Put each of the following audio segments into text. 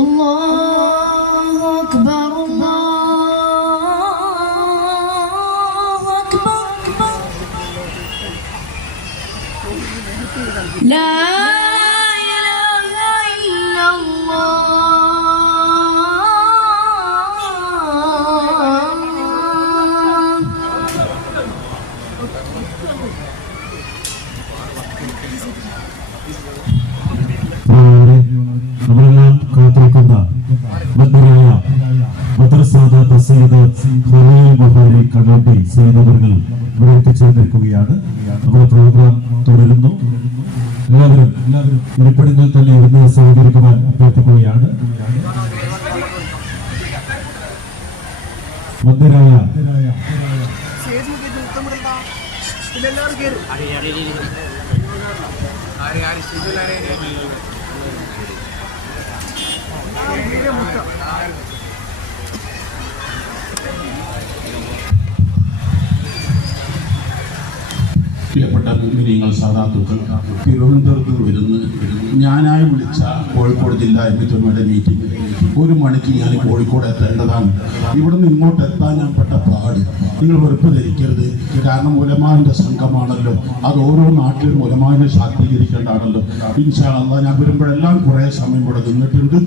الله أكبر الله أكبر لا إله إلا الله നമ്മളെല്ലാം കാത്തിരിക്കുന്ന മദ്ദരായ മദ്രസാദാത്ത് സയ്യിദ് ഖലീൽ ബുഖാരി കടോട്ടി സയ്യിദ് അവർകൾ ഇവിടെ എത്തിച്ചേർന്നിരിക്കുകയാണ്. നമ്മുടെ പ്രോഗ്രാം തുടരുന്നു. എല്ലാവരും ഇരിപ്പിടങ്ങളിൽ തന്നെ ഇരുന്ന് സഹകരിക്കുവാൻ അഭ്യർത്ഥിക്കുകയാണ്. മദ്ദരായ പ്രിയപ്പെട്ട മുഅ്മിനീങ്ങൾ സാദാത്തുക്കൾ, തിരുവനന്തപുരത്ത് വരുന്ന ഞാനായി വിളിച്ച കോഴിക്കോട് ജില്ലാ എംപിയുടെ മീറ്റിംഗ് 1 മണിക്ക് ഞാൻ കോഴിക്കോട് എത്തേണ്ടതാണ്. ഇവിടുന്ന് ഇങ്ങോട്ട് എത്താൻ ഞാൻ പെട്ട പാട് നിങ്ങൾ വെറുപ്പ് ധരിക്കരുത്. കാരണം ഉലമാന്റെ സംഘമാണല്ലോ, അത് ഓരോ നാട്ടിലും ഉലമാനെ ശാക്തീകരിക്കേണ്ടതാണല്ലോ. ഇൻഷാ അല്ലാഹ് ഞാൻ വരുമ്പോഴെല്ലാം കുറേ സമയം ഇവിടെ നിന്നിട്ടുണ്ട്.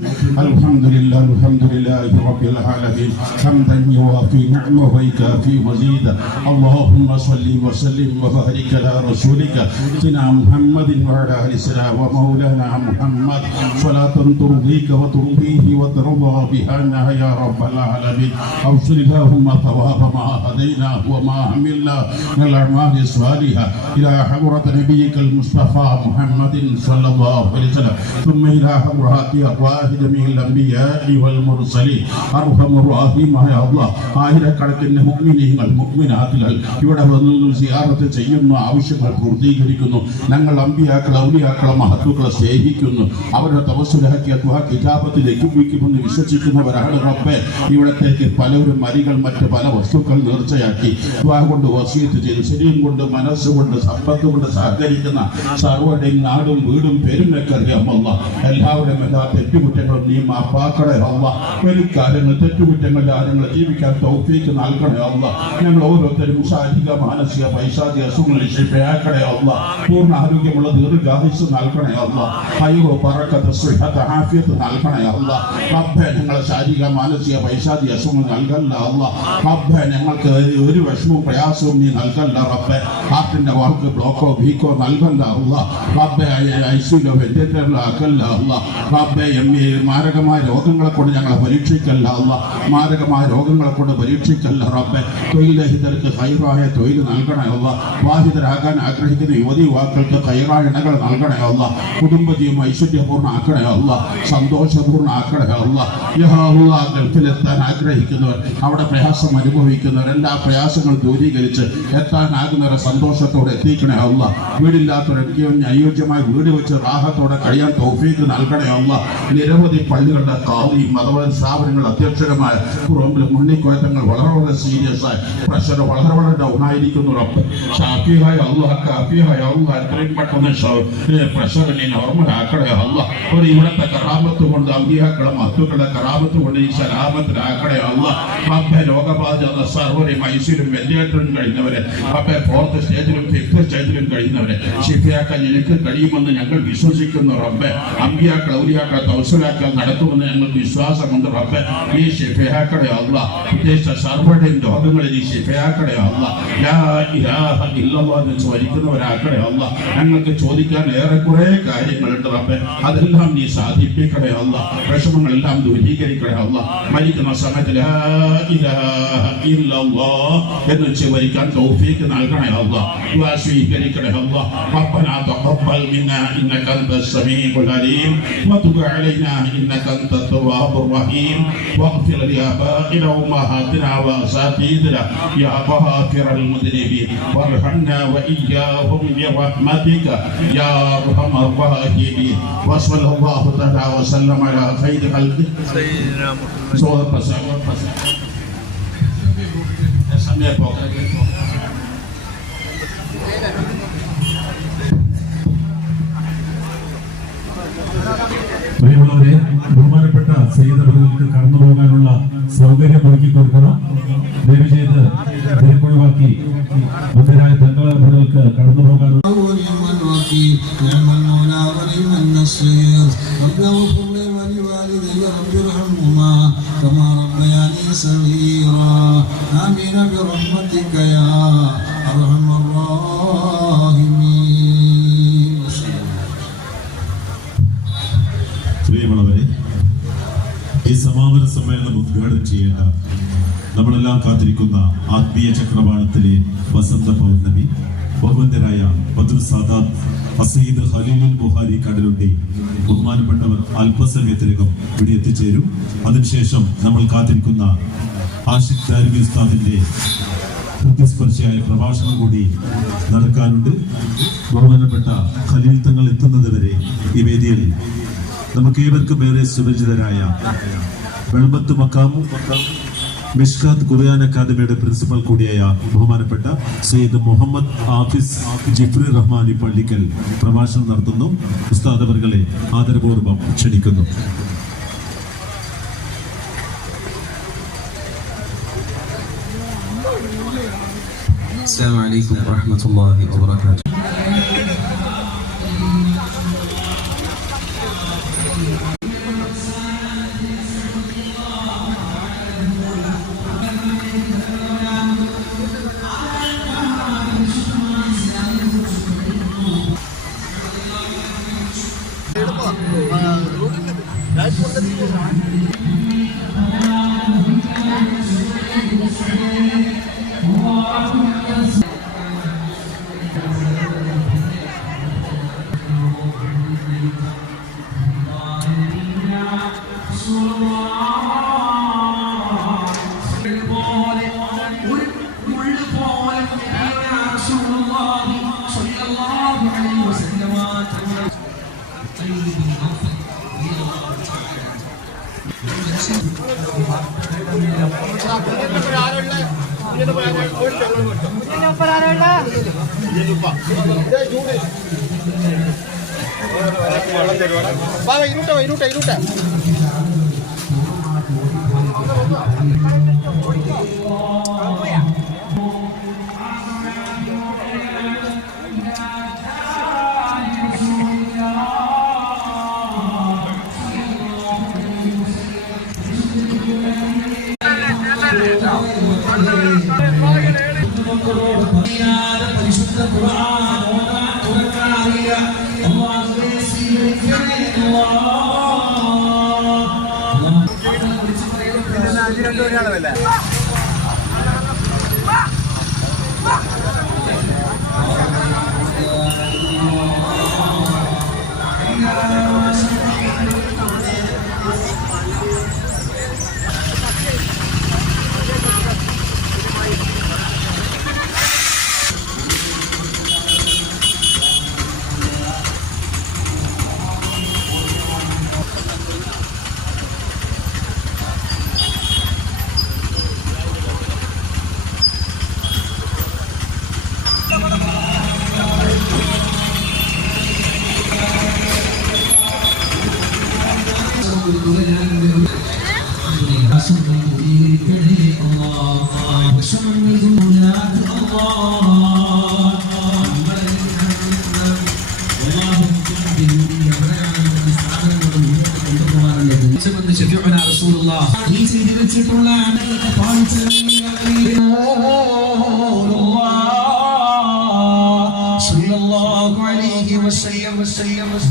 അൽഹംദുലില്ലാഹി അൽഹംദുലില്ലാഹി റബ്ബിൽ ആലമീൻ ഹംദൻ യുവാഫി നിഅമഹു വയുകാഫി മസീദ അല്ലാഹുമ്മ സ്വല്ലി വസല്ലിം വബാരിക് അലാ റസൂലിക സയ്യിദിനാ മുഹമ്മദിൻ വഅലാ ആലിഹി വസല്ലം വമൗലാനാ മുഹമ്മദ് സ്വലാത്തൻ തുർദീക വതുർദീഹി വതർദാ ബിഹാ യാ റബ്ബൽ ആലമീൻ أوصل اللهم ثواب ما هدينا وما عملنا من الأعمال الصالحة إلى حضرة نبيك المصطفى محمد صلى الله عليه وسلم ثم إلى حضرات أرواح جميع الأنبياء والمرسلين أرحم الراحمين يا الله. ആയിരക്കണക്കിന് മുഅ്മിനീങ്ങൾ മുഅ്മിനാത്തുകൾ ഇവിടെ വന്നു സിയാറത്ത് ചെയ്യുന്നു, ആവശ്യങ്ങൾ പൂർത്തീകരിക്കുന്നു. ഞങ്ങൾ അമ്പിയാക്കൾ ഔലിയാക്കളെ മഹത്തുക്കളെ സ്നേഹിക്കുന്നു, അവരുടെ തവസ്സുലാക്കി അദ്വാ കിതാബത്തിലേക്ക് ഉപയോഗിക്കുമെന്ന് വിശ്വസിക്കുന്നവരാണ് റബ്ബേ. ഇവിടത്തേക്ക് പലവരും മരികൾ മറ്റ് പല വസ്തുക്കൾ നേർച്ചയാക്കി ദ്വാ കൊണ്ട് വസിയത്ത് ചെയ്തു, ശരീരം കൊണ്ട് മനസ്സുകൊണ്ട് സമ്പത്ത് കൊണ്ട് സഹകരിക്കുന്ന സർവ്വരുടെയും നാടും വീടും പേരുമൊക്കെ അറിയാമല്ല. എല്ലാവരുടെയും എല്ലാ തെറ്റുകുറ്റങ്ങളും നീ മാപ്പാക്കണേ അല്ല. വലിക്കാര്യങ്ങൾ തെറ്റുകുറ്റങ്ങൾ കാര്യങ്ങൾ ജീവിക്കാൻ തൗഫീക്ക് നൽകണേ അല്ല. ഞങ്ങൾ ഓരോരുത്തരും ശാരീരിക മാനസിക പൈശാചിക അസുഖങ്ങളിൽ ശിഫയാക്കണേ അല്ല. പൂർണ്ണ ആരോഗ്യമുള്ള ദീർഘായുസ്സ് നൽകണേ അല്ല. ഹൈറോ ബറക്കത്ത് സിഹത്ത് ആഫിയത്ത് നൽകണേ അല്ല. റബ്ബേ ഞങ്ങളെ ശാരീരിക മാനസിക പൈശാചിക അസുഖങ്ങൾ നൽകല്ല അല്ല. റബ്ബേ ഞങ്ങൾക്ക് ഒരു വിഷമവും പ്രയാസവും നീ നൽകല്ല റബ്ബേ. ഹാർട്ടിന്റെ വർക്ക് ബ്ലോക്കോ വീക്കോ നൽകല്ല അല്ല. റബ്ബേ ഐസിയിലോ വെന്റിലേറ്ററിലോ ആക്കല്ല അല്ല. റബ്ബേ മാരകമായ രോഗങ്ങളെ കൊണ്ട് ഞങ്ങളെ പരീക്ഷിക്കല്ല അല്ല. മാരകമായ രോഗങ്ങളെ കൊണ്ട് പരീക്ഷിക്കല്ല റബ്ബേ. തൊഴിൽ രഹിതർക്ക് ഹൈറായ തൊഴിൽ നൽകണേ അല്ല. വാഹിതരാകാൻ ആഗ്രഹിക്കുന്ന യുവതി യുവാക്കൾക്ക് ഹൈറായ ഇണകൾ നൽകണേ അല്ല. കുടുംബജീവം ഐശ്വര്യപൂർണ്ണ ആക്കണേ അല്ല. സന്തോഷപൂർണ്ണ ആക്കണേ അല്ല. ഗൾഫിലെത്താൻ ആഗ്രഹിക്കുന്നവർ, അവിടെ പ്രയാസം അനുഭവിക്കുന്നവർ, എല്ലാ എല്ലാ പ്രയാസങ്ങളും ദൂരീകരിച്ച് എത്താനാകുന്നവരെ സന്തോഷത്തോടെ എത്തിക്കണേ അല്ല. വീടില്ലാത്തവർക്ക് അനുയോജ്യമായ വീട് വെച്ച് റാഹത്തോടെ കഴിയാൻ തൗഫീക്ക് നൽകണേ അല്ല. നിരവധി പള്ളികളുടെ കാവി മതപര സ്ഥാപനങ്ങളുടെ അധ്യക്ഷകമായ പുറമ്പിൽ മുന്നിക്കോയത്തങ്ങൾ വളരെ സീരിയസ് ആയി പ്രഷർ വളരെ ഡൗൺ ആയിരിക്കുന്നു. ഷാഫിയായ അള്ളാഹ് കാഫിയായ അള്ളാഹ് എത്രയും പെട്ടെന്ന് പ്രഷറിനെ നോർമലാക്കണേ അല്ല. ഒരു ഇവിടുത്തെ കറാമത്ത് കൊണ്ട് അമ്പിയാക്കളെ മത്തുക്കളുടെ കറാമത്ത് കൊണ്ട് ഈ സലാമത്തിലാക്കണേ അല്ല. അപ്പെ രോഗബാധിത സർവരെയും ഐസിയിലും വെന്റിലേറ്ററിലും കഴിയുന്നവരെ അപ്പെ 4th സ്റ്റേജിലും 5th സ്റ്റേജിലും കഴിയുന്നവരെ ഷിഫിയാക്കാൻ എനിക്ക് കഴിയുമെന്ന് ഞങ്ങൾ വിശ്വസിക്കുന്നു റബ്ബെ. അമ്പിയാക്കൾ ഔലിയാക്കൾ തൗസലാക്കൾ നടത്തുമെന്ന് ഞങ്ങൾക്ക് വിശ്വാസമുണ്ട് റബ്ബെ. ഈ ഷിഫിയാക്കളെ അല്ല. ഉദ്ദേശിച്ച സർവരുടെയും രോഗങ്ങളിൽ ഈ ഷിഫിയാക്കളെ അല്ല. ലാ ഇലാഹ ഇല്ലല്ലാഹ് എന്ന് ചോദിക്കുന്നവരാക്കണേ അല്ല. ഞങ്ങൾക്ക് ചോദിക്കാൻ ഏറെക്കുറെ കാര്യങ്ങളുണ്ട് റബ്ബെ. അതെല്ലാം നീ സാധിപ്പിക്കണേ അല്ല. വിഷമങ്ങളെല്ലാം ദൂരീകരിക്കണേ അല്ല. മരിക്കുന്ന സമയത്ത് ലാ ഇലാഹ ഇല്ലല്ലാഹ് എന്ന് ചിവരിക്കാൻ തൗഫീക്ക് നൽകണേ അല്ല. ദുആ സ്വീകരിക്കണേ അല്ല. റബ്ബനാ തഖബ്ബൽ മിന്നാ ഇന്നക അൻതസ് സമീഉൽ അലീം വതുബ് അലൈനാ ഇന്നക അൻതത് തവ്വാബുർ റഹീം വഗ്ഫിർ ലിആബാഇനാ വഉമ്മഹാതിനാ വഅസാതീദിനാ യാ ഗഫാറൽ മുദ്നിബീൻ വർഹംനാ വഇയ്യാഹും ബിറഹ്മതിക യാ അർഹമർ റഹീമീൻ. വസല്ലല്ലാഹു തആല വസല്ലമ അലാ ഖൈരി ഖൽഖി സയ്യിദിനാ മുഹമ്മദ്. സമയം പോകാം. പ്രിയമുള്ളവരെ, ബഹുമാനപ്പെട്ട സയ്യിദവറുകൾക്ക് കടന്നു പോകാനുള്ള സൗകര്യം ഒരുക്കി കൊടുക്കണം. ദയവ് ചെയ്ത് തിരക്കൊഴിവാക്കി ബന്ധരായ തങ്ങളവറുകൾക്ക് കടന്നു പോകാനുള്ള كما ربياني صغيرا آمين برحمتك يا أرحم الراحمين. പ്രിയമുള്ളവരെ, ഈ സമാപന സമ്മേളനം ഉദ്ഘാടനം ചെയ്യേണ്ട നമ്മളെല്ലാം കാത്തിരിക്കുന്ന ആത്മീയ ചക്രവാളത്തിലെ വസന്ത പൗർണമി ബഹുവന്ദരായ ബദർ സാദാത്ത് സയ്യിദ് ഖലീലുൽ ബുഖാരി കടലുണ്ടി ബഹുമാനപ്പെട്ടവർ അല്പസമയത്തിനകം ഇവിടെ എത്തിച്ചേരും. അതിനുശേഷം നമ്മൾ കാത്തിരിക്കുന്ന ആഷിഖ് ദാരിമി ഉസ്താദിന്റെ ഹൃദയസ്പർശിയായ പ്രഭാഷണം കൂടി നടക്കാനുണ്ട്. ബഹുമാനപ്പെട്ട ഖലീൽ തങ്ങൾ എത്തുന്നത് വരെ ഈ വേദിയിൽ നമുക്ക് ഏവർക്കും ഏറെ സുപരിചിതരായ വെളുമ്പത്ത് മക്കാമും മിഷ്കാത്ത് ഖുർആൻ അക്കാദമിയുടെ പ്രിൻസിപ്പൽ കൂടിയായ ബഹുമാനപ്പെട്ട സയ്യിദ് മുഹമ്മദ് ആഫിസ് ജിഫ്രി റഹ്മാനി പള്ളിക്കൽ പ്രഭാഷണം നടത്തുന്നു. ഉസ്താദ് അവറുകളെ ആദരപൂർവ്വം ക്ഷണിക്കുന്നു. السلام عليكم ورحمة الله وبركاته. ഇരുട്ട പരിശുദ്ധ ഖുർആൻ ഓതാൻ തുറക്കാറില്ല. അല്ലാഹുവേ സ്വീകരിക്കണേ അല്ലാഹ്.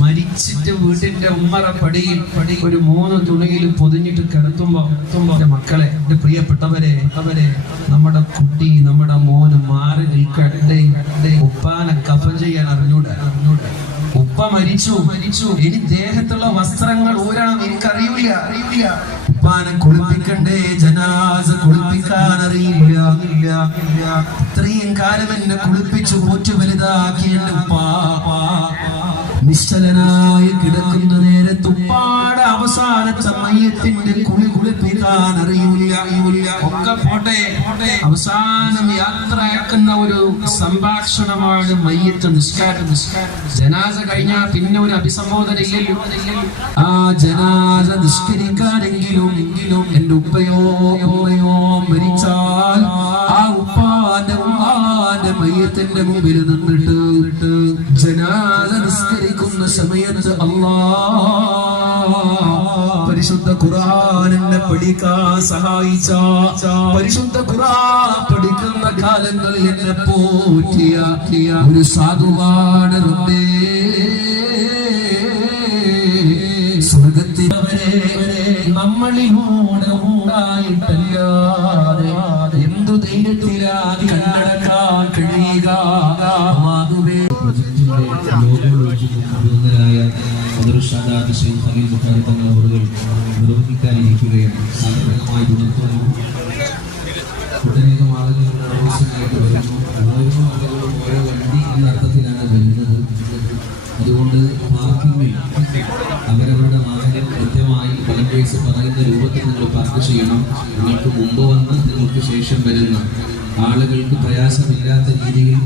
മരിച്ചിട്ട് വീട്ടിന്റെ ഉമ്മറപ്പടിയിൽ ഒരു 3 തുണിയിൽ പൊതിഞ്ഞിട്ട് കിടത്തുമ്പോ മക്കളെ, എന്റെ പ്രിയപ്പെട്ടവരെ, നമ്മുടെ കുട്ടി, നമ്മുടെ മോന് മാറി നിൽക്കട്ടെ. ഉപ്പാനെ കഫൻ ചെയ്യാൻ അറിഞ്ഞൂടെ? ഉപ്പ മരിച്ചു. ഇനി ദേഹത്തുള്ള വസ്ത്രങ്ങൾ ഊരണം എനിക്കറിയില്ല. ഉപ്പാനെ കുളിപ്പിക്കണ്ടേ, ജനാസ കുളിപ്പിക്കാൻ അറിയില്ല. ഇത്രയും കാലം എന്നെ കുളിപ്പിച്ചു പോറ്റു വലുതാക്കി എന്റെ ഉപ്പാ നിശ്ചലനായി കിടക്കുന്ന നേരത്ത് ഉപ്പാടെ അവസാനത്തെ മയ്യത്തിന്റെ കുളിപ്പിക്കാൻ അറിയില്ല. ഒക്കെ പോട്ടെ, അവസാനം യാത്രയാക്കുന്ന ഒരു സംഭാഷണമാണ് മയ്യത്ത് നിസ്കാരം. ജനാസ കഴിഞ്ഞാൽ പിന്നെ ഒരു അഭിസംബോധന ഇല്ലല്ലോ. ആ ജനാസ നിസ്കരിക്കാനെങ്കിലും എന്റെ ഉപ്പയോ മരിച്ചാൽ ആ ഉപ്പാന്റെ മയ്യത്തിന്റെ മുമ്പിൽ നിന്നിട്ട് ജനാസ നിസ്കരിക്കുന്ന സമയത്ത് പരിശുദ്ധ ഖുർആൻ എന്നെ പഠിക്കാൻ സഹായിച്ച, പരിശുദ്ധ ഖുർആൻ പഠിക്കുന്ന കാലങ്ങളിൽ എന്നെ പോറ്റിയ ഒരു സാധുവാണ് റബ്ബേ. സ്വർഗത്തിലവരെ നമ്മളിലൂടെ ഉണ്ടായിട്ടല്ലാതെ എന്തു ധൈര്യത്തിലാ കണ്ണടക്കാൻ കഴിയുക? നിർവഹിക്കാനിരിക്കുകയും സാമ്പത്തികമായി ഉണർത്തുന്നു. ഒട്ടനേകം ആളുകളുടെ ആവശ്യമായിട്ട് വരുന്നു. ഓരോ ആളുകളും ഓരോ വണ്ടി എന്ന അർത്ഥത്തിലാണ് വരുന്നത്. അതുകൊണ്ട് പാർക്കിങ്ങിൽ അവരവരുടെ വാഹനം കൃത്യമായി പലപേഴ്സ് പറയുന്ന രൂപത്തിൽ നിങ്ങൾ പാർക്ക് ചെയ്യണം. നിങ്ങൾക്ക് മുമ്പ് വന്ന് നിങ്ങൾക്ക് ശേഷം വരുന്ന ആളുകൾക്ക് പ്രയാസമില്ലാത്ത രീതിയിൽ